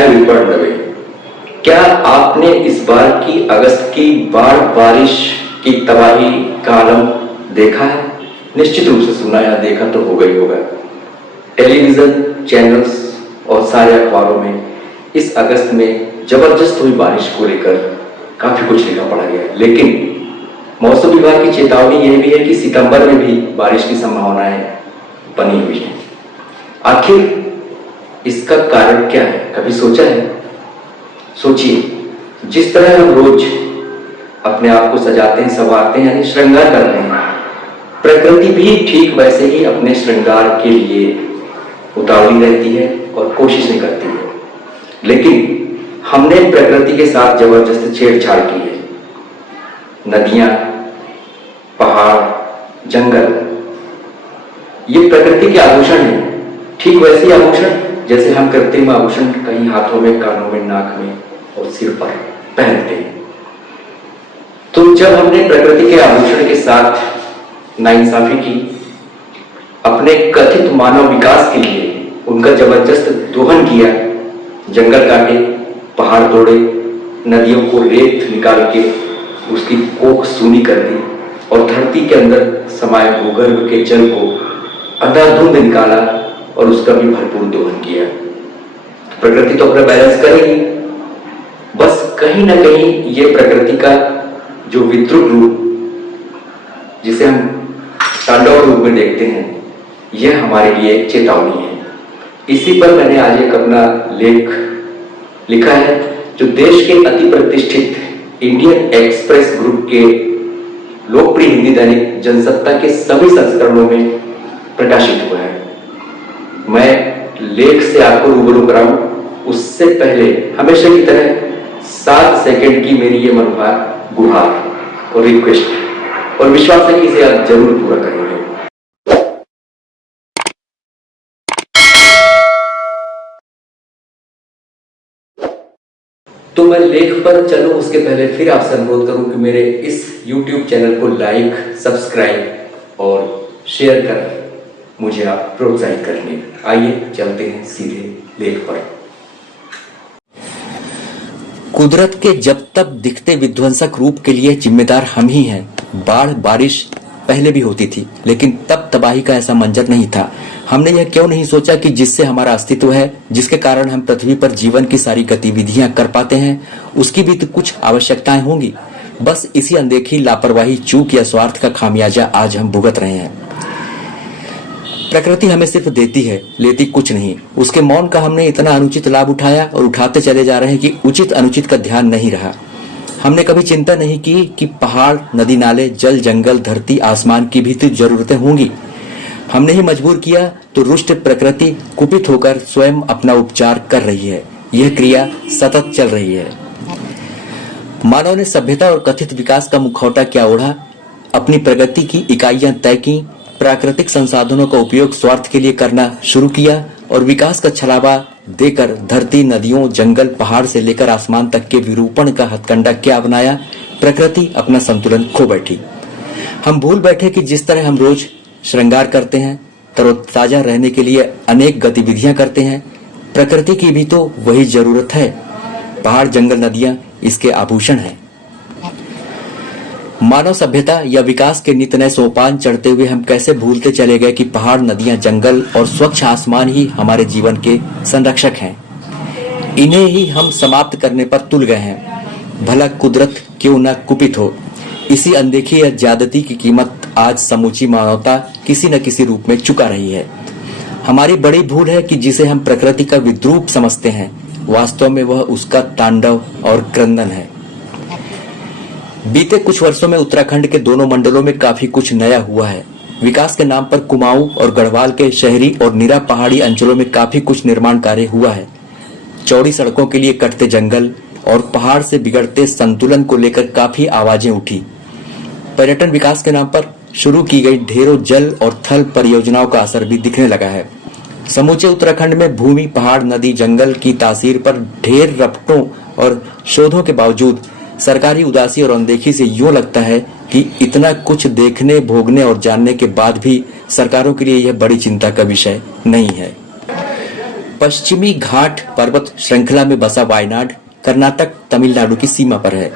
Have you heard the way? क्या आपने इस बार की अगस्त की बाढ़ बारिश की तबाही का आलम देखा है? निश्चित रूप से सुना या देखा तो होगा ही होगा। टेलीविजन चैनल्स और सारे अखबारों में इस अगस्त में जबरदस्त हुई बारिश को लेकर काफी कुछ लिखा पड़ा गया है, लेकिन मौसम विभाग की चेतावनी यह भी है कि सितंबर में भी बारिश की संभावनाएं बनी हुई है। आखिर इसका कारण क्या है, कभी सोचा है? सोचिए, जिस तरह हम रोज अपने आप को सजाते हैं, संवारते हैं, यानी श्रृंगार करते हैं, प्रकृति भी ठीक वैसे ही अपने श्रृंगार के लिए उतावली रहती है और कोशिशें करती है। लेकिन हमने प्रकृति के साथ जबरदस्त छेड़छाड़ की है। नदियां, पहाड़, जंगल, ये प्रकृति के आभूषण हैं। ठीक वैसे आभूषण जैसे हम कृत्रिम आभूषण कहीं हाथों में, कानों में, नाक में और सिर पर पहनते हैं। तो जब हमने प्रकृति के आभूषण के साथ नाइंसाफी की, अपने कथित मानव विकास के लिए उनका जबरदस्त दोहन किया, जंगल काटे, पहाड़ तोड़े, नदियों को रेत निकाल के उसकी कोख सूनी कर दी और धरती के अंदर समाये भूगर्भ के जल को अंधाधुंध निकाला और उसका भी भरपूर दोहन किया। प्रकृति तो अपना बैलेंस करेगी, बस कहीं ना कहीं ये प्रकृति का जो विद्रुप रूप, जिसे हम तांडव रूप में देखते हैं, यह हमारे लिए एक चेतावनी है। इसी पर मैंने आज एक अपना लेख लिखा है, जो देश के अति प्रतिष्ठित इंडियन एक्सप्रेस ग्रुप के लोकप्रिय हिंदी दैनिक जनसत्ता के सभी संस्करणों में प्रकाशित हुआ है। मैं लेख से आपको रूबरू कराऊं, उससे पहले हमेशा की तरह 7 सेकंड की मेरी ये मनोभाव गुहार और रिक्वेस्ट, और विश्वास है कि इसे आप जरूर पूरा करेंगे। तो मैं लेख पर चलूं उसके पहले फिर आपसे अनुरोध करूं कि मेरे इस YouTube चैनल को लाइक, सब्सक्राइब और शेयर कर मुझे आप प्रोत्साहित करेंगे। आइए चलते हैं सीधे लेख पर। कुदरत के जब तब दिखते विध्वंसक रूप के लिए जिम्मेदार हम ही हैं। बाढ़ बारिश पहले भी होती थी, लेकिन तब तबाही का ऐसा मंजर नहीं था। हमने यह क्यों नहीं सोचा कि जिससे हमारा अस्तित्व है, जिसके कारण हम पृथ्वी पर जीवन की सारी गतिविधियां कर पाते हैं, उसकी भी तो कुछ आवश्यकताएं होंगी। बस इसी अनदेखी, लापरवाही, चूक या स्वार्थ का खामियाजा आज हम भुगत रहे हैं। प्रकृति हमें सिर्फ देती है, लेती कुछ नहीं। उसके मौन का हमने इतना अनुचित लाभ उठाया और उठाते चले जा रहे हैं कि उचित अनुचित का ध्यान नहीं रहा। हमने कभी चिंता नहीं की कि पहाड़, नदी नाले, जल जंगल, धरती आसमान की भी तो जरूरतें होंगी। हमने ही मजबूर किया तो रुष्ट प्रकृति कुपित होकर स्वयं अपना उपचार कर रही है। यह क्रिया सतत चल रही है। मानव ने सभ्यता और कथित विकास का मुखौटा क्या ओढ़ा, अपनी प्रगति की इकाइयां तय की, प्राकृतिक संसाधनों का उपयोग स्वार्थ के लिए करना शुरू किया और विकास का छलावा देकर धरती, नदियों, जंगल, पहाड़ से लेकर आसमान तक के विरूपण का हथकंडा क्या बनाया। प्रकृति अपना संतुलन खो बैठी। हम भूल बैठे कि जिस तरह हम रोज श्रृंगार करते हैं, तरोताजा रहने के लिए अनेक गतिविधियां करते हैं, प्रकृति की भी तो वही जरूरत है। पहाड़, जंगल, नदियां इसके आभूषण हैं। मानव सभ्यता या विकास के नित नए सोपान चढ़ते हुए हम कैसे भूलते चले गए कि पहाड़, नदियां, जंगल और स्वच्छ आसमान ही हमारे जीवन के संरक्षक हैं। इन्हें ही हम समाप्त करने पर तुल गए हैं। भला कुदरत क्यों न कुपित हो। इसी अनदेखी या ज्यादती की कीमत आज समूची मानवता किसी न किसी रूप में चुका रही है। हमारी बड़ी भूल है कि जिसे हम प्रकृति का विद्रूप समझते हैं, वास्तव में वह उसका तांडव और क्रंदन है। बीते कुछ वर्षों में उत्तराखंड के दोनों मंडलों में काफी कुछ नया हुआ है। विकास के नाम पर कुमाऊं और गढ़वाल के शहरी और निरा पहाड़ी अंचलों में काफी कुछ निर्माण कार्य हुआ है। चौड़ी सड़कों के लिए कटते जंगल और पहाड़ से बिगड़ते संतुलन को लेकर काफी आवाजें उठी। पर्यटन विकास के नाम पर शुरू की गई ढेरों जल और थल परियोजनाओं का असर भी दिखने लगा है। समूचे उत्तराखंड में भूमि, पहाड़, नदी, जंगल की तासीर पर ढेर रपटों और शोधों के बावजूद सरकारी उदासी और अनदेखी से यूं लगता है कि इतना कुछ देखने, भोगने और जानने के बाद भी सरकारों के लिए यह बड़ी चिंता का विषय नहीं है। पश्चिमी घाट पर्वत श्रृंखला में बसा वायनाड कर्नाटक तमिलनाडु की सीमा पर है।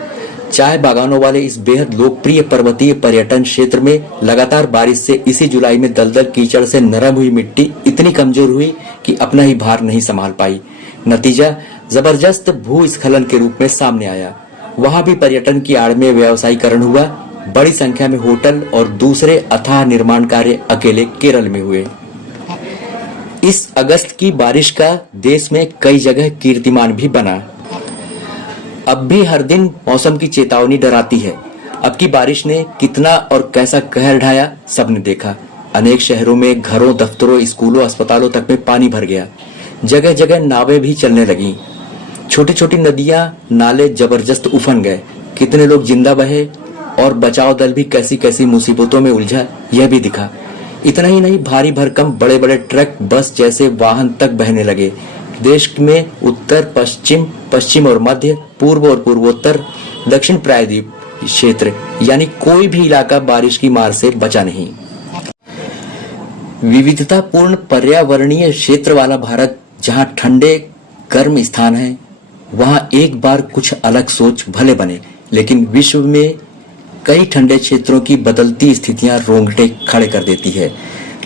चाय बागानों वाले इस बेहद लोकप्रिय पर्वतीय पर्यटन क्षेत्र में लगातार बारिश से इसी जुलाई में दलदल कीचड़ से नरम हुई मिट्टी इतनी कमजोर हुई कि अपना ही भार नहीं संभाल पाई। नतीजा जबरदस्त भूस्खलन के रूप में सामने आया। वहां भी पर्यटन की आड़ में व्यवसायीकरण हुआ। बड़ी संख्या में होटल और दूसरे अथाह निर्माण कार्य अकेले केरल में हुए। इस अगस्त की बारिश का देश में कई जगह कीर्तिमान भी बना। अब भी हर दिन मौसम की चेतावनी डराती है। अब की बारिश ने कितना और कैसा कहर ढाया सबने देखा। अनेक शहरों में घरों, दफ्तरों, स्कूलों, अस्पतालों तक में पानी भर गया। जगह जगह नावें भी चलने लगी। छोटी छोटी नदियां, नाले जबरदस्त उफन गए। कितने लोग जिंदा बहे और बचाव दल भी कैसी कैसी मुसीबतों में उलझा, यह भी दिखा। इतना ही नहीं, भारी भरकम बड़े बड़े ट्रक, बस जैसे वाहन तक बहने लगे। देश में उत्तर, पश्चिम, पश्चिम और मध्य, पूर्व और पूर्वोत्तर, दक्षिण प्रायद्वीप क्षेत्र यानी कोई भी इलाका बारिश की मार से बचा नहीं। विविधतापूर्ण पर्यावरणीय क्षेत्र वाला भारत, जहां ठंडे गर्म स्थान है, वहां एक बार कुछ अलग सोच भले बने, लेकिन विश्व में कई ठंडे क्षेत्रों की बदलती स्थितियां रोंगटे खड़े कर देती है।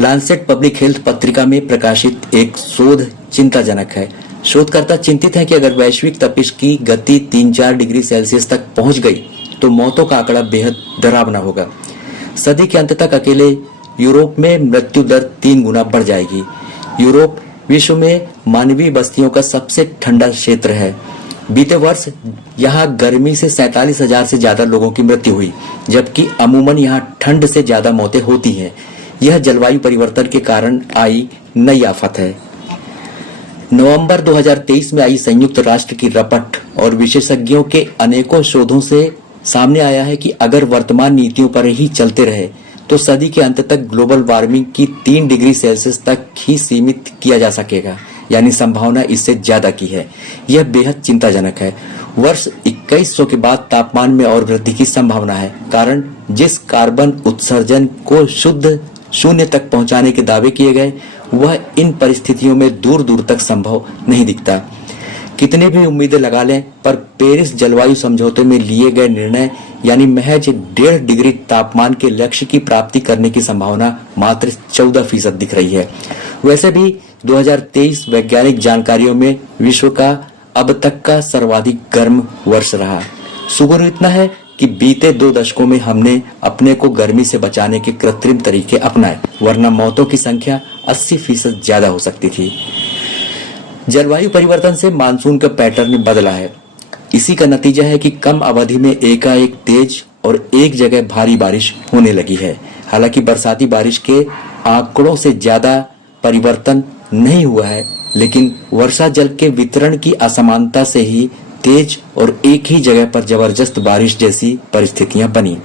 लांसेट पब्लिक हेल्थ पत्रिका में प्रकाशित एक शोध चिंताजनक है। शोधकर्ता चिंतित है कि अगर वैश्विक तपिश की गति 3-4 डिग्री सेल्सियस तक पहुंच गई तो मौतों का आंकड़ा बेहद डरावना होगा। सदी के अंत तक अकेले यूरोप में मृत्यु दर 3 गुना बढ़ जाएगी। यूरोप विश्व में मानवीय बस्तियों का सबसे ठंडा क्षेत्र है। बीते वर्ष यहाँ गर्मी से 47,000 से ज्यादा लोगों की मृत्यु हुई, जबकि अमूमन यहाँ ठंड से ज्यादा मौतें होती हैं। यह जलवायु परिवर्तन के कारण आई नई आफत है। नवंबर 2023 में आई संयुक्त राष्ट्र की रपट और विशेषज्ञों के अनेकों शोधों से सामने आया है कि अगर वर्तमान नीतियों पर ही चलते रहे तो सदी के अंत तक ग्लोबल वार्मिंग की 3 डिग्री सेल्सियस तक ही सीमित किया जा सकेगा, यानी संभावना इससे ज्यादा की है। यह बेहद चिंताजनक है। वर्ष 2100 के बाद तापमान में और वृद्धि की संभावना है, कारण जिस कार्बन उत्सर्जन को शुद्ध शून्य तक पहुंचाने के दावे किए गए, वह इन परिस्थितियों में दूर दूर तक संभव नहीं दिखता। कितनी भी उम्मीदें लगा लें, पर पेरिस जलवायु समझौते में लिए गए निर्णय यानी महज 1.5 डिग्री तापमान के लक्ष्य की प्राप्ति करने की संभावना मात्र 14% दिख रही है। वैसे भी 2023 वैज्ञानिक जानकारियों में विश्व का अब तक का सर्वाधिक गर्म वर्ष रहा। सुगुन इतना है कि बीते 2 दशकों में हमने अपने को गर्मी से बचाने के कृत्रिम तरीके अपनाए, वरना मौतों की संख्या 80% ज्यादा हो सकती थी। जलवायु परिवर्तन से मानसून का पैटर्न बदला है। इसी का नतीजा है कि कम अवधि में एकाएक तेज और एक जगह भारी बारिश होने लगी है। हालांकि बरसाती बारिश के आंकड़ों से ज्यादा परिवर्तन नहीं हुआ है, लेकिन वर्षा जल के वितरण की असमानता से ही तेज और एक ही जगह पर जबरदस्त बारिश जैसी परिस्थितियां बनी।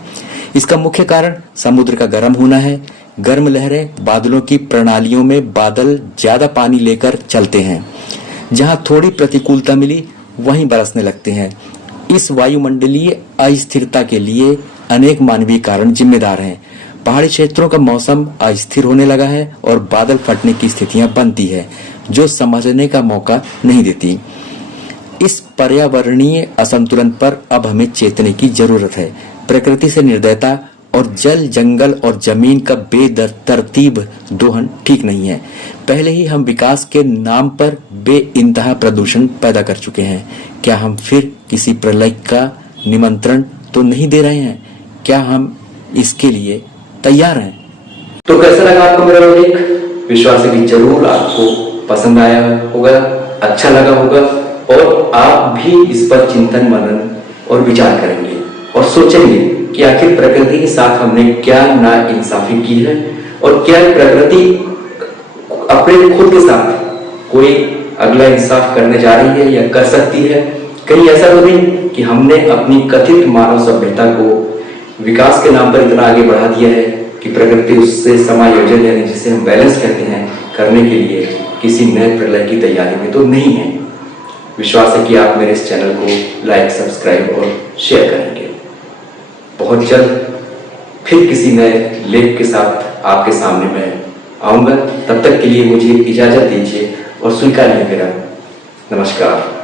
इसका मुख्य कारण समुद्र का गर्म होना है। गर्म लहरें बादलों की प्रणालियों में बादल ज्यादा पानी लेकर चलते हैं। जहां थोड़ी प्रतिकूलता मिली वहीं बरसने लगते हैं। इस वायुमंडलीय अस्थिरता के लिए अनेक मानवीय कारण जिम्मेदार हैं। पहाड़ी क्षेत्रों का मौसम अस्थिर होने लगा है और बादल फटने की स्थितियां बनती है, जो समझने का मौका नहीं देती। इस पर्यावरणीय असंतुलन पर अब हमें चेतने की जरूरत है। प्रकृति से निर्दयता और जल, जंगल और जमीन का बेतरतीब दोहन ठीक नहीं है। पहले ही हम विकास के नाम पर बेइंतहा प्रदूषण पैदा कर चुके हैं। क्या हम फिर किसी प्रलय का निमंत्रण तो नहीं दे रहे हैं? क्या हम इसके लिए तैयार हैं? तो कैसा लगा आपको मेरा लेख? विश्वास है कि जरूर आपको पसंद आया होगा, अच्छा लगा होगा और आप भी इस पर चिंतन, मनन और विचार करेंगे और सोचेंगे कि आखिर प्रकृति के साथ हमने क्या नाइंसाफी की है और क्या प्रकृति अपने खुद के साथ कोई अगला इंसाफ करने जा रही है या कर सकती है। कहीं ऐसा तो नहीं कि हमने अपनी कथित मानव सभ्यता को विकास के नाम पर इतना आगे बढ़ा दिया है कि प्रकृति उससे समायोजन यानी जिसे हम बैलेंस कहते हैं करने के लिए किसी नए प्रलय की तैयारी में तो नहीं है। विश्वास है कि आप मेरे इस चैनल को लाइक, सब्सक्राइब और शेयर करेंगे। बहुत जल्द फिर किसी नए लेख के साथ आपके सामने मैं आऊंगा। तब तक के लिए मुझे इजाजत दीजिए और स्वीकारिए मेरा नमस्कार।